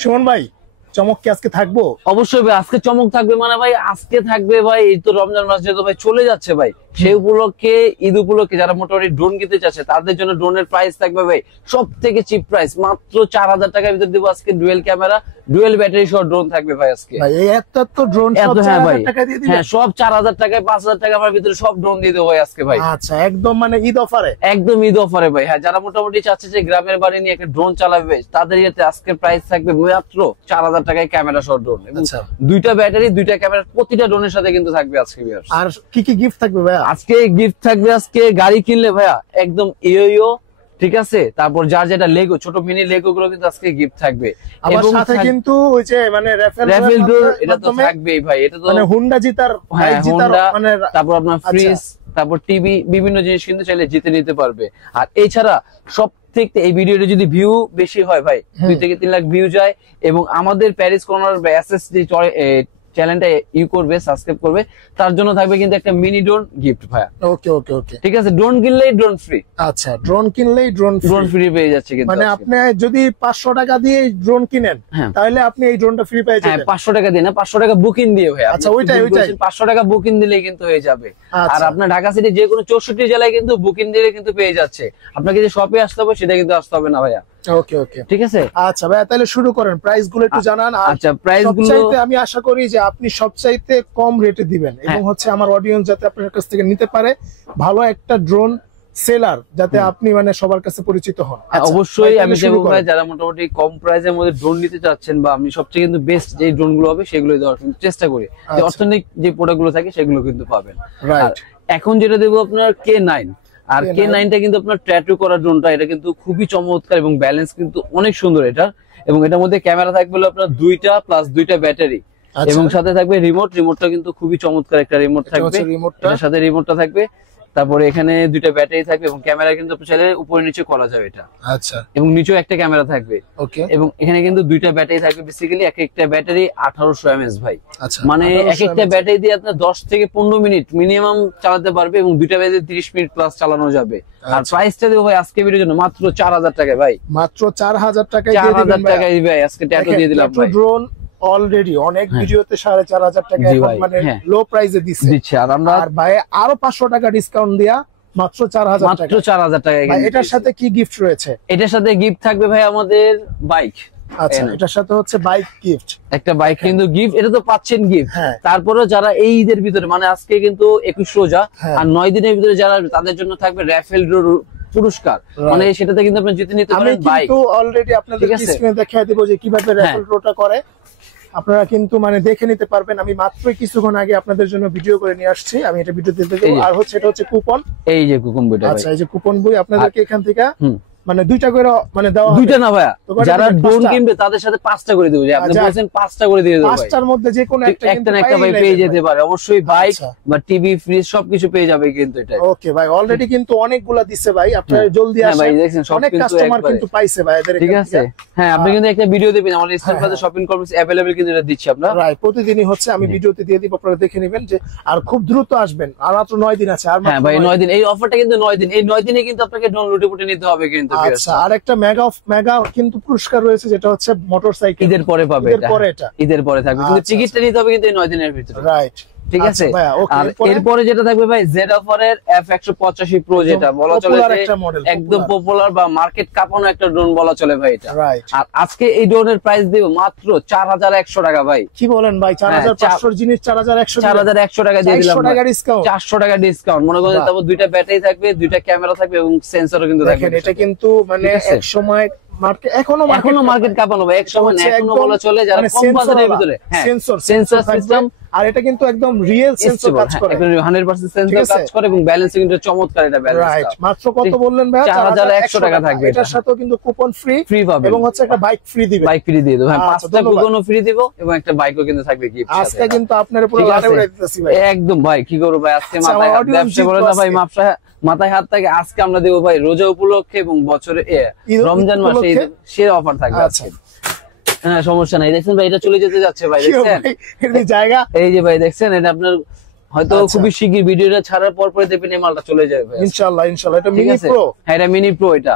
সুমন ভাই, চমক কি আজকে থাকবো? অবশ্যই ভাই, আজকে চমক থাকবে। মানে ভাই আজকে থাকবে ভাই, এই তো রমজান মাস যেহেতু ভাই চলে যাচ্ছে ভাই, সেই উপলক্ষে ঈদ উপলক্ষে যারা মোটামুটি ড্রোন কিনতে চাচ্ছে তাদের জন্য ড্রোনের প্রাইস থাকবে ভাই সব থেকে চিপ প্রাইস, মাত্র 4000 টাকার ভিতর দেবো আজকে। ডুয়েল ক্যামেরা, ডুয়েল ব্যাটারি সহ ড্রোন থাকবে ভাই আজকে। ভাই এই এত ড্রোন সব হ্যাঁ ভাই, 4000 টাকা দিয়ে দিবেন? হ্যাঁ সব 4000 টাকায় 5000 টাকার ভিতরে সব ড্রোন দিয়ে দেবো ভাই আজকে ভাই। আচ্ছা, একদম মানে ঈদ অফারে। একদম ঈদ অফারে ভাই। হ্যাঁ, যারা মোটামুটি চাচ্ছে যে গ্রামের বাড়ি নিয়ে একটা ড্রোন চালাবে তাদের ইয়েতে আজকে প্রাইস থাকবে মাত্র 4000 টাকায় ক্যামেরা সহ ড্রোন। আচ্ছা, দুইটা ব্যাটারি, দুইটা ক্যামেরা, প্রতিটা ড্রোনের সাথে কিন্তু থাকবে আজকে। আর কি কি গিফট থাকবে ভাইয়া? আজকে গিফট থাকবে, আজকে গাড়ি কিনলে ভাইয়া একদম ইয়ো, ঠিক আছে, তারপর যার যেটা লেগো, ছোট মিনি লেগো গুলো কিন্তু আজকে গিফট থাকবে। এবং সাথে কিন্তু ওই যে মানে রাফেল ডোর, এটা তো থাকবেই ভাই। এটা তো মানে হুন্ডা জিতার, বাইক জিতার, মানে তারপর আপনার ফ্রিজ, তারপর টিভি, বিভিন্ন জিনিস কিন্তু চাইলে জিতে নিতে পারবে। আর এছাড়া সব থেকে এই ভিডিওটা যদি ভিউ বেশি হয় ভাই, 2 থেকে 3 লাখ ভিউ যায়, এবং আমাদের প্যারিস কর্নার বা এসএস যে চ্যানেলটা করবে, সাবস্ক্রাইব করবে, তার জন্য থাকবে কিন্তু একটা মিনি ড্রোন গিফট ভাই। ওকে ওকে ওকে, ঠিক আছে, ড্রোন কিনলেই ড্রোন ফ্রি। আচ্ছা, ড্রোন কিনলেই ড্রোন ফ্রি পেয়ে যাচ্ছে কিন্তু। মানে আপনি যদি 500 টাকা দিয়ে ড্রোন কিনেন তাহলে আপনি এই ড্রোনটা ফ্রি পেয়ে যাবেন। 500 টাকা দিয়ে না, 500 টাকা বুকিং দিয়ে ভাই। আচ্ছা, ওইটাই 500 টাকা বুকিং দিলেই কিন্তু হয়ে যাবে। আর আপনার ঢাকা সিটি যে কোনো 64 জেলায় কিন্তু বুকিং দিলে কিন্তু পেয়ে যাচ্ছে। আপনাকে যে শপে আসতে হবে সেটা কিন্তু আসতে হবে না ভাইয়া। ওকে ওকে, ঠিক আছে। আচ্ছা ভাইয়া, তাহলে শুরু করেন, প্রাইস গুলো একটু জানান। আচ্ছা, প্রাইস গুলো আমি আশা করি যে আপনি সবচাইতে কম রেটে দিবেন, এবং হচ্ছে আমার অডিয়েন্স যাতে আপনার কাছ থেকে নিতে পারে ভালো একটা ড্রোন সেলার, যাতে আপনি মানে সবার কাছে পরিচিত হন। অবশ্যই আমি দেবো ভাই, যারা মোটামুটি কম প্রাইসের মধ্যে ড্রোন নিতে চাচ্ছেন, বা আমি সবচেয়ে কিন্তু বেস্ট যে ড্রোন গুলো হবে সেগুলো দেওয়ার কিন্তু চেষ্টা করি, যে অর্থনৈতিক যে প্রোডাক্ট গুলো থাকে সেগুলো কিন্তু পাবেন। এখন যেটা দেবো আপনার K9, আর K9টা কিন্তু আপনার ট্যাটু করা ড্রোনটা, এটা কিন্তু খুবই চমৎকার এবং ব্যালেন্স কিন্তু অনেক সুন্দর এটা। এবং এটার মধ্যে ক্যামেরা থাকবে আপনার 2টা প্লাস 2টা ব্যাটারি, এবং সাথে থাকবে রিমোটটা কিন্তু খুবই চমৎকার একটা রিমোট থাকবে, এটার সাথে রিমোটটা থাকবে। তারপরে এখানে 2টা ব্যাটারি থাকবে, এবং ক্যামেরা কিন্তু চাইলে উপরে নিচে করা যাবে এটা। আচ্ছা, এবং নিচেও একটা ক্যামেরা থাকবে। ওকে, এবং এখানে কিন্তু 2টা ব্যাটারি থাকবে। বেসিক্যালি এক একটা ব্যাটারি 1800 mAh ভাই। মানে এক একটা ব্যাটারি দিয়ে আপনার 10 থেকে 15 মিনিট মিনিমাম চালাতে পারবে, এবং 2টা ব্যাটারি 30 মিনিট প্লাস চালানো যাবে। আর প্রাইসটা দেবো ভাই আজকে ভিডিওর জন্য মাত্র 4000 টাকায় ভাই। মাত্র 4000 টাকায় 4000 টাকায় ভাই আজকে ট্যাটু দিয়ে দিলাম ভাই। ড্রোন অলরেডি অনেক ভিডিওতে 4500 টাকা মানে লো প্রাইসে দিচ্ছে, আর ভাই আরো 500 টাকা ডিসকাউন্ট দিয়া মাত্র 4000 টাকা। মাত্র 4000 টাকা। এটার সাথে কি গিফট রয়েছে? এটার সাথে গিফট থাকবে ভাই আমাদের বাইক। আচ্ছা, এটার সাথে হচ্ছে বাইক গিফট, একটা বাইক কিন্তু গিফট। এটা তো পাচ্ছেন গিফট। তারপরে যারা এই ঈদের ভিতরে, মানে আজকে কিন্তু 21 রোজা, আর 9 দিনের ভিতরে যারা, তাদের জন্য থাকবে রাফেল ডোর পুরস্কার। মানে সেটাতে কিন্তু আপনি জিতে নিতে পারেন বাইক। তো অলরেডি আপনাদের স্ক্রিনে দেখায় দেব যে কিভাবে রাফেল ড্রটা করে, আপনারা কিন্তু মানে দেখে নিতে পারবেন। আমি মাত্র কিছুক্ষণ আগে আপনাদের জন্য ভিডিও করে নিয়ে আসছি, আমি এটা ভিডিও দিতে দেব। আর হচ্ছে এটা হচ্ছে কুপন, এই যে কুপন বইটা। আচ্ছা, এই যে কুপন বই আপনাদেরকে এখান থেকে মানে 2টা করে মানে দেওয়া হবে। 2টা না ভাইয়া, যারা ড্রোন কিনবে তাদের সাথে 5টা করে দেব। যে আপনি বলেছেন 5টা করে দিয়ে দেব ভাই। 5টার মধ্যে যে কোনো একটা ভাই পেয়ে যেতে পারে। অবশ্যই বাইক বা টিভি, ফ্রিজ সবকিছু পেয়ে যাবে কিন্তু এটা। ওকে ভাই, অলরেডি কিন্তু অনেকগুলা দিচ্ছে ভাই, আপনারা জলদি আসেন। ভাই দেখেন সব কিন্তু কাস্টমার কিন্তু পাইছে ভাই এদের। ঠিক আছে, হ্যাঁ আপনি কিন্তু একটা ভিডিও দিবেন, আমাদের স্ট্যান্ডে শপিং কমপ্লেক্স अवेलेबल কিন্তু এটা দিচ্ছি আমরা। রাইট, প্রতিদিনই হচ্ছে আমি ভিডিওতে দিয়ে দিব, আপনারা দেখে নেবেন যে। আর খুব দ্রুত আসবেন, আর মাত্র 9 দিন আছে। আর হ্যাঁ ভাই 9 দিন, এই অফারটা কিন্তু 9 দিন। এই 9 দিনে কিন্তু আপনাকে ড্রোন লুটে নিতে হবে কিন্তু। আচ্ছা, আর একটা মেগা কিন্তু পুরস্কার রয়েছে, যেটা হচ্ছে মোটরসাইকেল। ঈদের পরে পাবে, ঈদের পরে থাকবে, কিন্তু টিকিটটা নিতে হবে কিন্তু এই 9 দিনের ভিতরে। রাইট, ঠিক আছে। আর এরপরে যেটা থাকবে ভাই জেড অফারের F185 প্রো, যেটা বলা চলে একদম পপুলার বা মার্কেট কাঁপানো একটা ড্রোন বলা চলে ভাই এটা। আর আজকে এই ড্রোনের প্রাইস দেব মাত্র 4100 টাকা ভাই। কি বলেন ভাই, 4500 এর জিনিস 4100 টাকা দিয়ে দিলাম। 400 টাকা ডিসকাউন্ট। মনে করেন তারপর 2টা ব্যাটারি থাকবে, 2টা ক্যামেরা থাকবে, এবং সেন্সরও কিন্তু থাকবে। দেখেন এটা কিন্তু মানে এক সময় এখনো মার্কেট কাঁপানো ভাই। এক সময় এখনো বলা চলে, যারা কম বাজারের ভিতরে সেন্সর সিস্টেম। আর এটা কিন্তু একদম রিয়েল সেন্সর কাজ করে, 100% সেন্সর কাজ করে, এবং ব্যালেন্সিং কিন্তু চমৎকার। এটা ব্যালেন্স রাইট। মাত্র কত বললেন ভাই? 4100 টাকা থাকবে। এটার সাথেও কিন্তু কুপন ফ্রি পাবেন, এবং হচ্ছে একটা বাইক ফ্রি দিবে। বাইক ফ্রি দিয়ে দেব, হ্যাঁ 5টা কুপনও ফ্রি দিব, এবং একটা বাইকও কিন্তু থাকবে গিফট। আজকে কিন্তু আপনার পুরো লাটে উড়াই দিতেছি ভাই। একদম ভাই, কি করব ভাই, আজকে মাথায় ব্যবসা বলে না ভাই, মাথায় হাত থাকে। আজকে আমরা দেব ভাই রোজা উপলক্ষে, এবং বছরে রমজান মাসে সে অফার থাকবে আজকে। হ্যাঁ সমস্যা নাই। দেখছেন ভাই, এটা চলে যেতে যাচ্ছে ভাই, দেখছেন জায়গা। এই যে ভাই দেখছেন, এটা আপনার হয়তো খুবই শিগগির ভিডিওটা ছাড়ার পর পরে দেখবেন এই মালটা চলে যাবে ইনশাআল্লাহ। ইনশাআল্লাহ। এটা মিনি প্রো। হ্যাঁ এটা মিনি প্রো। এটা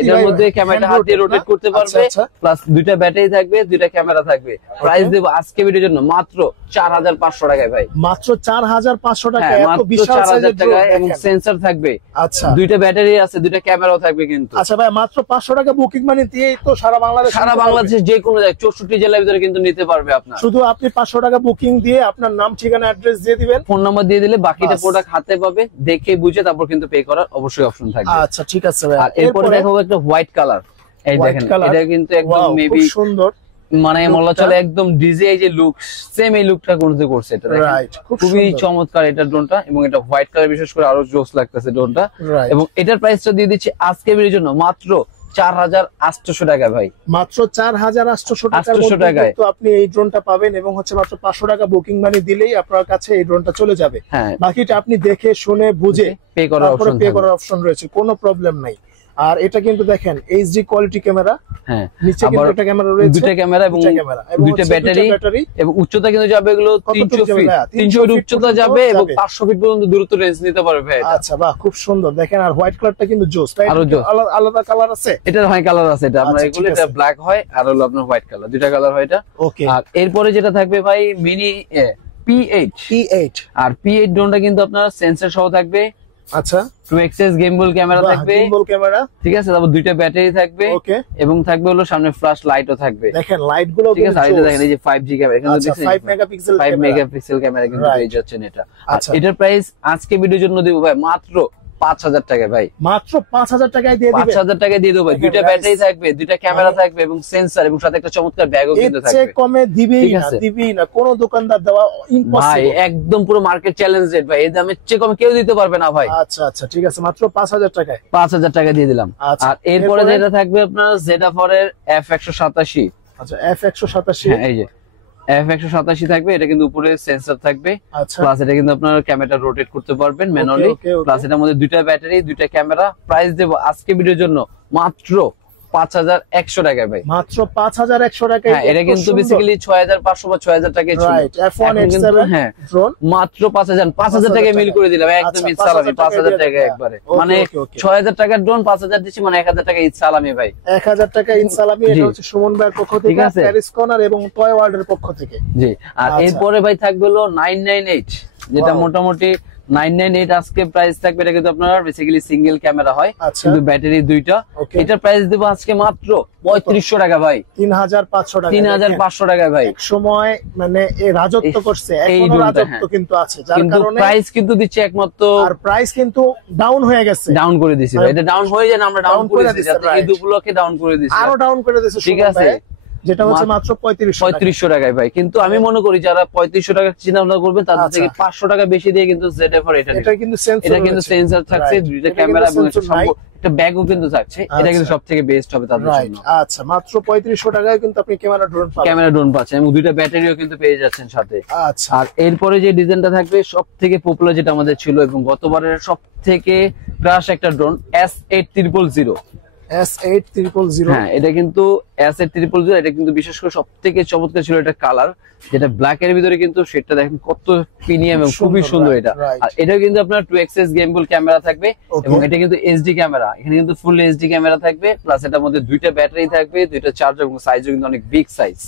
এটার মধ্যে ক্যামেরাটা হাত দিয়ে রোটেট করতে পারবে, প্লাস দুইটা ব্যাটারি থাকবে, দুইটা ক্যামেরা থাকবে। প্রাইস দেব আজকে ভিডিওর জন্য মাত্র 4500 টাকায় ভাই। মাত্র 4500 টাকা। এত বিশাল সাইজের টাকায় এবং সেন্সর থাকবে। আচ্ছা, দুইটা ব্যাটারি আছে, দুইটা ক্যামেরাও থাকবে কিন্তু। আচ্ছা ভাই, মাত্র 500 টাকা বুকিং মানে দিয়েই তো সারা বাংলাদেশের যে কোনো জায়গায় 64 জেলার ভিতরে কিন্তু নিতে পারবে আপনার। শুধু আপনি 500 টাকা বুকিং দিয়ে আপনার নাম, ঠিকানা, অ্যাড্রেস দিয়ে দিবেন, ফোন নাম্বার দিয়ে দিলে বাকিটা প্রোডাক্ট হাতে পাবে, দেখে বুঝে তারপর কিন্তু পে করার অবশ্যই অপশন থাকবে। আচ্ছা ঠিক আছে ভাই। আর এরপরে দেখাবো একটা হোয়াইট কালার। এই দেখেন, এটা কিন্তু একদম মেবি সুন্দর, মানে বলা চলে একদম ডিজে যে লুক, সেম এই লুকটা করতে এটা খুবই চমৎকার এটা ড্রোনটা। এবং এটা হোয়াইট কালার বিশেষ করে আরো জোস লাগতেছে ড্রোনটা। এবং এটার প্রাইসটা দিয়ে দিচ্ছি আজকে ভিডিওর জন্য মাত্র 4800 টাকা ভাই। মাত্র 4800 টাকায় তো আপনি এই ড্রোনটা পাবেন। এবং হচ্ছে মাত্র 500 টাকা বুকিং মানি দিলেই আপনার কাছে এই ড্রোনটা চলে যাবে। বাকিটা আপনি দেখে শুনে বুঝে পে করার অপশন রয়েছে, কোনো প্রবলেম নাই। আর এটা কিন্তু দেখেন এইচডি কোয়ালিটি ক্যামেরা। হ্যাঁ, নিচে কিন্তু একটা ক্যামেরা রয়েছে, দুটো ক্যামেরা এবং দুটো ব্যাটারি। এবং উচ্চতা কিন্তু যাবে এগুলো 300 ফিট, 300 ফিট উচ্চতা যাবে এবং 500 ফিট পর্যন্ত দূরত্ব রেঞ্জ নিতে পারবে এটা। আচ্ছা বাহ, খুব সুন্দর। দেখেন আর হোয়াইট কালারটা কিন্তু জোস, তাই আলাদা কালার আছে। এটার হয় কালার আছে, এটা আমরা এগুলো এটা ব্ল্যাক হয় আর হলো আপনার হোয়াইট কালার, দুইটা কালার হয় এটা। ওকে। আর এরপরে যেটা থাকবে ভাই মিনি P8। আর P8 ড্রোনটা কিন্তু আপনার সেন্সর সহ থাকবে। আচ্ছা, 2xs গেমবল ক্যামেরা থাকবে, ঠিক আছে। তারপর দুইটা ব্যাটারি থাকবে এবং থাকবে হলো সামনে ফ্ল্যাশ লাইটও থাকবে। দেখেন লাইট গুলো, ঠিক আছে। আর এটা দেখেন এই যে 5G ক্যামেরা, এখানে দেখছেন 5 মেগাপিক্সেল ক্যামেরা কিন্তু পেয়ে যাচ্ছেন এটা। আচ্ছা, এটার প্রাইস আজকে ভিডিওর জন্য দেব ভাই মাত্র 5000 টাকা ভাই। মাত্র 5000 টাকায় দিয়ে দিবেন। 5000 টাকায় দিয়ে দেব ভাই। দুইটা ব্যাটারি থাকবে, দুইটা ক্যামেরা থাকবে এবং সেন্সর এবং সাথে একটা চমৎকার ব্যাগও কিন্তু থাকবে। এর চেয়ে কমে দিবেই না কোনো দোকানদার দেওয়া ইম্পসিবল ভাই। একদম পুরো মার্কেট চ্যালেঞ্জ রেট ভাই। এই দামের চেয়ে কমে কেউ দিতে পারবে না ভাই। আচ্ছা আচ্ছা ঠিক আছে, মাত্র 5000 টাকায় 5000 টাকা দিয়ে দিলাম। আর এরপরে যেটা থাকবে আপনার ZF4 এর F187। আচ্ছা, F187। হ্যাঁ, এই যে F187 থাকবে। এটা কিন্তু উপরে সেন্সর থাকবে, প্লাস এটা কিন্তু আপনার ক্যামেরাটা রোটেট করতে পারবেন ম্যানুয়ালি, প্লাস এটার মধ্যে দুইটা ব্যাটারি, দুইটা ক্যামেরা। প্রাইস দেব আজকে ভিডিওর জন্য মাত্র 5100 টাকা ভাই। মাত্র 5100 টাকা। হ্যাঁ, এটা কিন্তু বেসিক্যালি 6500 বা 6000 টাকায় ছিল। F187 হ্যাঁ, ড্রোন মাত্র 5000 টাকায় মিল করে দিলাম একদম ঈদ সালামি। 5000 টাকা একবারে, মানে 6000 টাকার ড্রোন 5000 দিচ্ছি, মানে 1000 টাকা ঈদ সালামি ভাই। 1000 টাকা ঈদ সালামি। এটা হচ্ছে সুমন ভাইয়ের পক্ষ থেকে, প্যারিস কর্নার এবং টয় ওয়ার্ল্ডের পক্ষ থেকে। জি। আর এরপরে ভাই থাকবে হলো 998, যেটা মোটামুটি 998 আজকে প্রাইস থাকবে। এটা কিন্তু আপনার বেসিক্যালি সিঙ্গেল ক্যামেরা হয়, কিন্তু ব্যাটারি দুইটা। এটার প্রাইস দেব আজকে মাত্র 3500 টাকা ভাই। 3500 টাকা। 3500 টাকা ভাই। এক সময় মানে এই রাজত্ব করছে, এখনো রাজত্ব কিন্তু আছে, যার কারণে প্রাইস কিন্তু দিচ্ছে একমাত্র। আর প্রাইস কিন্তু ডাউন হয়ে গেছে, ডাউন করে দিছি ভাই। এটা ডাউন হয়ে যায় না, আমরা ডাউন করে দিছি, এই দুগুলোকে ডাউন করে দিছি, আরো ডাউন করে দিছে। ঠিক আছে, যেটা হচ্ছে মাত্র 3500 টাকায় ভাই। কিন্তু আমি মনে করি যারা 3500 টাকা চিন্তা ভাবনা করবে তাদের থেকে 500 টাকা বেশি দিয়ে কিন্তু ZF4 এটা কিন্তু সেন্সর থাকছে, দুইটা ক্যামেরা এবং একটা ব্যাগও কিন্তু থাকছে। এটা কিন্তু সবথেকে বেস্ট হবে তাদের জন্য। আচ্ছা, মাত্র 3500 টাকায় কিন্তু আপনি ক্যামেরা ড্রোন পাচ্ছেন এবং দুইটা ব্যাটারিও কিন্তু পেয়ে যাচ্ছেন সাথে। আচ্ছা, আর এরপরে যে ডিজাইনটা থাকবে সবথেকে পপুলার যেটা আমাদের ছিল এবং গতবারের সবথেকে ক্রাশ একটা ড্রোন S8000। হ্যাঁ, এটা কিন্তু S8000। এটা কিন্তু বিশেষ করে সবথেকে চমৎকার ছিল এটা কালার, যেটা ব্ল্যাক এর ভিতরে কিন্তু সেটা দেখেন কত প্রিমিয়াম এবং খুবই সুন্দর এটা। আর এটাও কিন্তু আপনার 2xs গেমবল ক্যামেরা থাকবে এবং এটা কিন্তু এইচডি ক্যামেরা। এখানে কিন্তু ফুল এইচডি ক্যামেরা থাকবে, প্লাস এটার মধ্যে দুইটা ব্যাটারি থাকবে, দুইটা চার্জার এবং সাইজও কিন্তু অনেক বিগ সাইজ।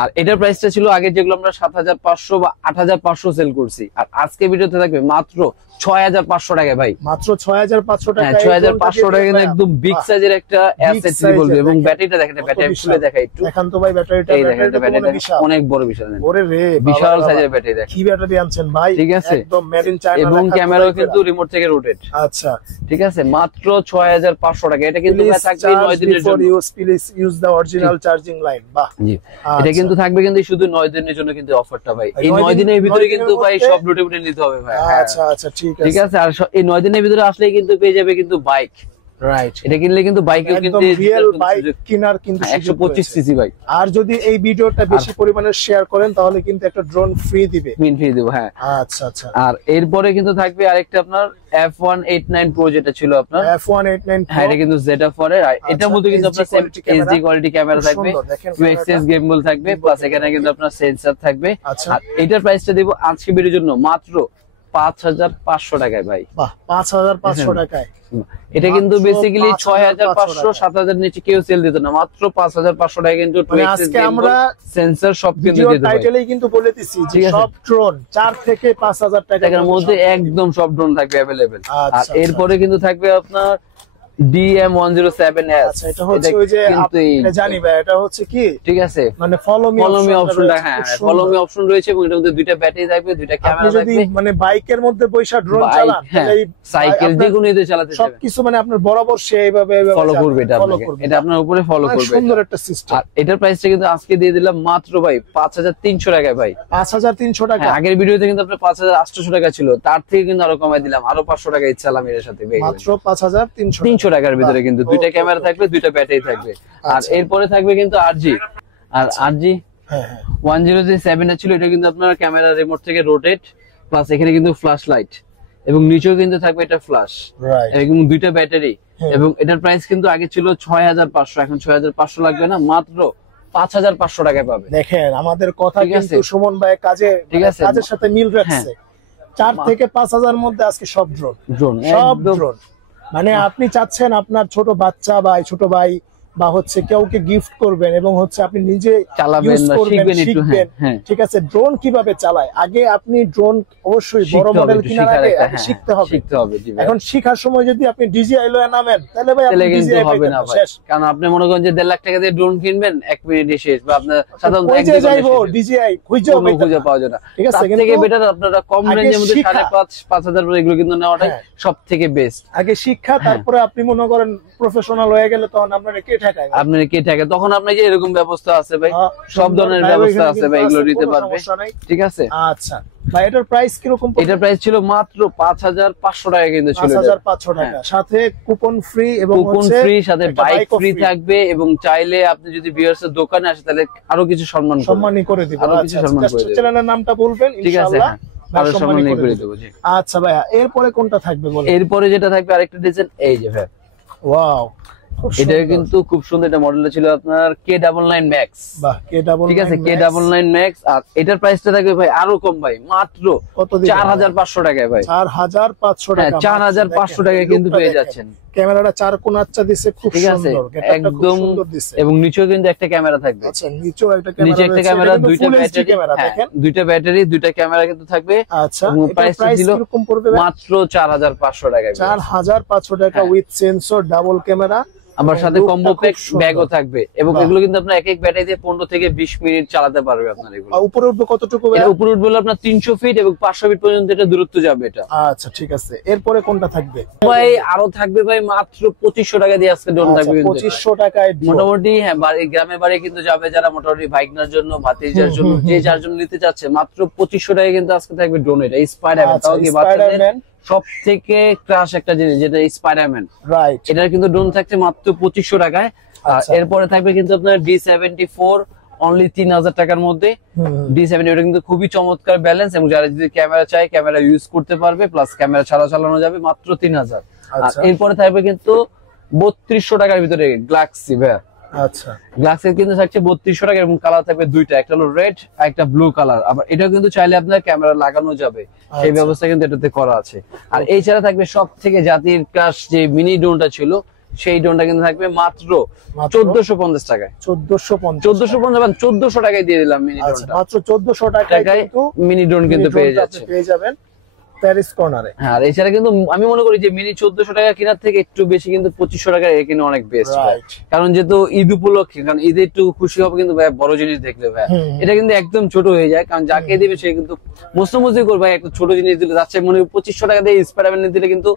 আর এটার প্রাইসটা ছিল আগে যেগুলো আমরা 7500 বা 8500 সেল করছি, আর আজকে ভিডিওতে থাকবে মাত্র 6500 টাকা ভাই। মাত্র 6500 টাকা। 6500 টাকা কিন্তু একদম বিগ সাইজের একটা S80 এবং ব্যাটারিটা দেখেন, ব্যাটারি খুলে দেখাই একটু। দেখান তো ভাই ব্যাটারিটা। অনেক বড় বিশাল, ওরে রে, বিশাল সাইজের ব্যাটারি দেখেন। কি ব্যাটারি আনছেন ভাই? ঠিক আছে, একদম মেড ইন চায়না এবং ক্যামেরাও কিন্তু রিমোট থেকে রোটেট। আচ্ছা ঠিক আছে, মাত্র 6500 টাকা। এটা কিন্তু থাকবে 9 দিনের জন্য। ইউজ দা অরিজিনাল চার্জিং লাইন। বাহ, জি। এটা কিন্তু থাকবে কিন্তু শুধু 9 দিনের জন্য কিন্তু অফারটা ভাই। এই 9 দিনের ভিতরে কিন্তু ভাই সব লুটে নিতে হবে ভাই। আচ্ছা আচ্ছা ঠিক আছে। ঠিক আছে, আর এই 9 দিনের ভিতরে আসলেই কিন্তু পেয়ে যাবে কিন্তু বাইক। রাইট, এটা কিনলে কিন্তু বাইকেও একদম রিয়েল বাইক কেনার কিন্তু 125 সিসি বাইক। আর যদি এই ভিডিওটা বেশি পরিমাণে শেয়ার করেন তাহলে কিন্তু একটা ড্রোন ফ্রি দিবে, ফ্রি দেব। হ্যাঁ আচ্ছা আচ্ছা। আর এরপরে কিন্তু থাকবে আরেকটা আপনার F189 Pro, যেটা ছিল আপনার F189 Pro। হ্যাঁ, এটা কিন্তু Z4 এর। এটার মধ্যে কিন্তু আপনার HD কোয়ালিটি ক্যামেরা থাকবে, 2xx গিম্বল থাকবে, প্লাস এখানে কিন্তু আপনার সেন্সর থাকবে। আর এটার প্রাইসটা দেব আজকে ভিডিওর জন্য মাত্র 5500 টাকায় ভাই। বাহ, 5500 টাকায়। এটা কিন্তু বেসিক্যালি 6500 7000 নিচে কেউ সেল দিত না, মাত্র 5500 টাকা কিন্তু আজকে আমরা সেন্সর সব কিন্তু দিয়ে দেব। টাইটেলেই কিন্তু বলে দিছি যে সব ড্রোন 4 থেকে 5000 টাকার মধ্যে একদম সব ড্রোন থাকবে अवेलेबल। আর এরপরে কিন্তু থাকবে আপনার DM107S। আচ্ছা, এটা হচ্ছে ওই যে আপনি জানি ভাই, এটা হচ্ছে কি, ঠিক আছে, মানে ফলো মি অপশনটা। হ্যাঁ, ফলো মি অপশন রয়েছে এবং এটার মধ্যে দুইটা ব্যাটারি থাকবে, দুইটা ক্যামেরা থাকবে। আপনি যদি মানে বাইকের মধ্যে বৈশা ড্রোন চালান, তাহলে এই সাইকেল যেকোনো এতে চালাতে পারবেন, সবকিছু মানে আপনার বরাবর সে এইভাবে ফলো করবে। এটা আপনাকে, এটা আপনার উপরে ফলো করবে, সুন্দর একটা সিস্টেম। আর এটার প্রাইসটা কিন্তু আজকে দিয়ে দিলাম মাত্র ভাই 5300 টাকায় ভাই। 5300 টাকা। আগের ভিডিওতে কিন্তু আপনার 5800 টাকা ছিল, তার থেকে কিন্তু আরো কমাই দিলাম, আরো 500 টাকা ইচ্ছালাম এর সাথে, মাত্র 5300 টাকার ভিতরে কিন্তু দুইটা ক্যামেরা থাকবে, দুইটা ব্যাটারি থাকবে। আর এরপরে থাকবে কিন্তু RG। আর RG 1007 ছিল, এটা কিন্তু আপনার ক্যামেরা রিমোট থেকে রোটেট, প্লাস এখানে কিন্তু ফ্ল্যাশ লাইট এবং নিচেও কিন্তু থাকবে এটা ফ্ল্যাশ, এবং দুইটা ব্যাটারি। এবং এটার প্রাইস কিন্তু আগে ছিল 6500, এখন 6500 লাগবে না, মাত্র 5500 টাকায় পাবে। দেখেন আমাদের কথা কিন্তু সুমন ভাই কাজের সাথে মিল রাখছে। 4 থেকে 5000 মধ্যে আজকে সব ড্রোন, সব ড্রোন। মানে আপনি চাচ্ছেন আপনার ছোট বাচ্চা বা ছোট ভাই বা হচ্ছে কাউকে গিফট করবেন এবং হচ্ছে আপনি নিজে চালাবেন বা শিখবেন, ঠিক আছে, ড্রোন কিভাবে চালায়। আগে আপনি ড্রোন অবশ্যই বড় মডেল কেনার আগে শিখতে হবে। এখন শেখার সময় যদি আপনি DJI লয়ে নামেন তাহলে ভাই আপনি DJI হবে না ভাই, কারণ আপনি মনে করেন যে 1.5 লাখ টাকা দিয়ে ড্রোন কিনবেন 1 মিনিটে শেষ, বা আপনার সাধারণত এক দিনে যাইবো DJI খুঁজে পাওয়া যায় না। ঠিক আছে, তার থেকে বেটার আপনারা কম রেঞ্জের মধ্যে 5,500 এগুলো কিন্তু নেওয়াটাই সবথেকে বেস্ট। আগে শিক্ষা, তারপরে আপনি মনে করেন প্রফেশনাল হয়ে গেলে তখন আপনারা কে ঠেকায়, আপনার কে থাকে, তখন আপনার যে এরকম ব্যবস্থা আছে ভাই, সব ধরনের ব্যবস্থা আছে ভাই, এগুলো নিতে পারবে। ঠিক আছে, আচ্ছা ভাই, এটার প্রাইস কি রকম? এটার প্রাইস ছিল মাত্র 5500 টাকা কিন্তু ছিল, 5500 টাকা, সাথে কুপন ফ্রি এবং কুপন ফ্রি, সাথে বাইক ফ্রি থাকবে। এবং চাইলে আপনি যদি ভিউয়ার্স এর দোকানে আসে তাহলে আরো কিছু সম্মানই করে দিব, আরো কিছু সম্মান করে দিব। চ্যানেলের নামটা বলবেন ইনশাআল্লাহ, আরো সম্মান করে দেব। আচ্ছা ভাইয়া, এরপরে কোনটা থাকবে বলেন? এরপরে যেটা থাকবে আরেকটা ডিজাইন, এই যে ভাই, ওয়াও, এটা কিন্তু খুব সুন্দর। এটা মডেলটা ছিল আপনার K99 Max। বাহ, K99, ঠিক আছে, K99 Max। আর এটার প্রাইসটা থাকবে ভাই আরো কম ভাই, মাত্র 4500 টাকায় ভাই। 4500 টাকা, 4500 টাকায় কিন্তু পেয়ে যাচ্ছেন। ক্যামেরাটা 4 কোণ আচ্ছা দিছে, খুব সুন্দর, একদম এবং নিচেও কিন্তু একটা ক্যামেরা থাকবে। আচ্ছা, নিচেও একটা ক্যামেরা, নিচে একটা ক্যামেরা, দুইটা ব্যাটারি, দেখেন দুইটা ব্যাটারি, দুইটা ক্যামেরা কিন্তু থাকবে। আচ্ছা, প্রাইসটা ছিল মাত্র 4500 টাকা, 4500 টাকা উইথ সেন্সর, ডাবল ক্যামেরা, আমার সাথে কম্বো প্যাক ব্যাগও থাকবে। এবং এগুলো কিন্তু আপনার এক ব্যাটারি দিয়ে 15 থেকে 20 মিনিট চালাতে পারবে আপনার। এগুলো উপরে উঠবে কতটুকু? উপরে উঠবে আপনার 300 ফিট এবং 500 ফিট পর্যন্ত এটা দূরত্ব যাবে এটা। আচ্ছা ঠিক আছে, এরপরে কোনটা থাকবে ভাই? আরো থাকবে ভাই মাত্র 2500 টাকা দিয়ে আজকে ড্রোন থাকবে। 2500 টাকায় মোটামুটি, হ্যাঁ, গ্রামে বাড়ি কিন্তু যাবে যারা মোটামুটি বাইকনার জন্য, ভাতিজার জন্য, যে যার জন্য নিতে চাচ্ছে, মাত্র 2500 টাকা কিন্তু আজকে থাকবে ড্রোন। এটা স্পাইডারম্যান, তাও কি বাচ্চাদের সব থেকে ক্রাশ একটা জিনিস, যেটা স্পাইডারম্যান, রাইট। এটার কিন্তু ড্রোন থাকছে মাত্র 2500 টাকায়। আর এরপরে থাকবে কিন্তু আপনার D74 অনলি 3000 টাকার মধ্যে। D70 এটা কিন্তু খুবই চমৎকার ব্যালেন্স, এবং যারা যদি ক্যামেরা চায় ক্যামেরা ইউজ করতে পারবে, প্লাস ক্যামেরা ছাড়া চালানো যাবে মাত্র 3000। আর এরপরে থাকবে কিন্তু 3200 টাকার ভিতরে গ্যালাক্সি ভাই। আচ্ছা, গ্লাসের কিন্তু থাকছে 3200 টাকা এবং কালার থাকবে দুইটা, একটা হলো রেড আর একটা ব্লু কালার। আবার এটাও কিন্তু চাইলে আপনার ক্যামেরা লাগানো যাবে, সেই ব্যবস্থা কিন্তু এটাতে করা আছে। আর এই ছাড়া থাকবে সব থেকে জাতির ক্রাশ যে মিনি ড্রোনটা ছিল, সেই ড্রোনটা কিন্তু থাকবে মাত্র 1450 টাকায়। 1450 টাকায় দিয়ে দিলাম মিনি ড্রোনটা, মাত্র 1400 টাকায় মিনি ড্রোন কিন্তু পেয়ে যাবেন প্যারিস কর্নারে। হ্যাঁ, এছাড়া কিন্তু আমি মনে করি যে মিনি 1400 টাকা কেনার থেকে একটু বেশি কিন্তু 2500 টাকা কিনে অনেক বেস্ট, কারণ যেহেতু ঈদ উপলক্ষে, কারণ ঈদে একটু খুশি হবে কিন্তু ভাই বড় জিনিস দেখলে ভাই। এটা কিন্তু একদম ছোট হয়ে যায়, কারণ যাকে দিবে সে কিন্তু মুসলমুসলি করবে। একটা ছোট জিনিস দিলে যাচ্ছে মনে 2500 টাকা দিয়ে স্পাইডারম্যান দিলে কিন্তু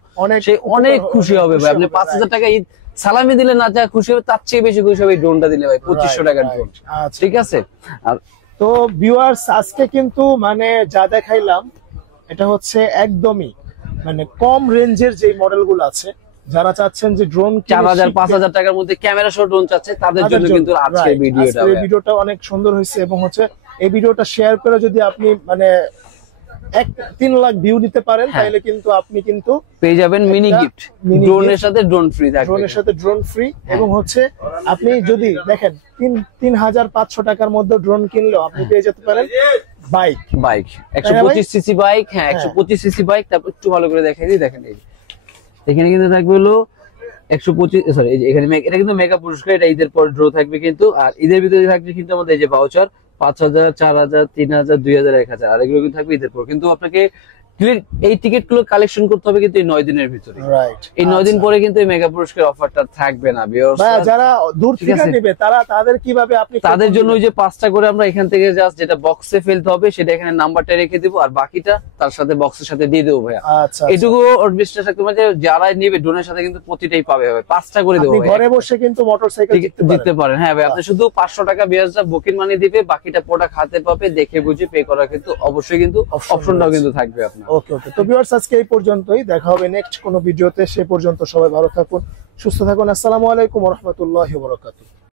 সে অনেক খুশি হবে ভাই। আপনি 5000 টাকা ঈদ সালামি দিলে না যা খুশি হবে, তার চেয়ে বেশি খুশি হবে এই ড্রোনটা দিলে ভাই, 2500 টাকার ড্রোন। ঠিক আছে, আর তো ভিউয়ার্স আজকে কিন্তু মানে যা দেখাইলাম এটা হচ্ছে একদমই মানে কম রেঞ্জের যে মডেলগুলো আছে, যারা চাচ্ছেন যে ড্রোন 4000-5000 টাকার মধ্যে ক্যামেরা সহ ড্রোন চাচ্ছে তাদের জন্য কিন্তু আজকের ভিডিওটা। এই ভিডিওটা অনেক সুন্দর হয়েছে এবং হচ্ছে এই ভিডিওটা শেয়ার করে যদি আপনি মানে 3 লাখ ভিউ দিতে পারেন তাহলে কিন্তু আপনি কিন্তু পেয়ে যাবেন মিনি গিফট, ড্রোনের সাথে ড্রোন ফ্রি থাকবে, ড্রোনের সাথে ড্রোন ফ্রি। এবং হচ্ছে আপনি যদি দেখেন 3500 টাকার মধ্যে ড্রোন কিনলেও আপনি পেয়ে যেতে পারেন বাইক 125 সিসি বাইক। হ্যাঁ 125 সিসি বাইক। তারপর একটু ভালো করে দেখাই দিই, দেখেন এই এখানে কিন্তু থাকবে হলো 125, সরি এখানে এটা কিন্তু মেগা পুরস্কার, এটা ঈদের পর ড্র থাকবে কিন্তু। আর ঈদের ভিতরে থাকবে কিন্তু আমাদের এই যে ভাউচার 5000, 4000, 3000, 2000, 1000, আর এগুলো কিন্তু থাকবে ঈদের পর। কিন্তু আপনাকে এই টিকিট গুলো কালেকশন করতে হবে কিন্তু এই 9 দিনের ভিতরে। এই 9 দিন পরে কিন্তু এই মেগা পুরস্কার অফারটা থাকবে না। যারা দূর থেকে নেবে তাদের কিভাবে আপনি তাদের জন্য ওই যে 5টা করে আমরা এখান থেকে জাস্ট যেটা বক্সে ফেলতে হবে সেটা এখানে নাম্বারটা রেখে দিব, আর বাকিটা তার সাথে বক্সের সাথে দিয়ে দেবো ভাইয়া। এটুকু ওর বিশ্বাস রাখতে হবে যে যারা নেবে ড্রোনের সাথে কিন্তু প্রতিটাই পাবে, 5টা করে দেবো। ঘরে বসে কিন্তু মোটরসাইকেল দিতে পারেন। হ্যাঁ ভাই, আপনি শুধু 500 টাকা বিয়াজটা বুকিং মানি দিবে, বাকিটা প্রোডাক্ট হাতে পাবে, দেখে বুঝে পে করা কিন্তু অবশ্যই কিন্তু অপশনটাও কিন্তু থাকবে আপনার। ওকে তো ভিউয়ার্স আজকে এই পর্যন্তই, দেখা হবে নেক্সট কোনো ভিডিওতে। সে পর্যন্ত সবাই ভালো থাকুন, সুস্থ থাকুন। আসসালামু আলাইকুম ওয়া রাহমাতুল্লাহি ওয়া বারাকাতুহু।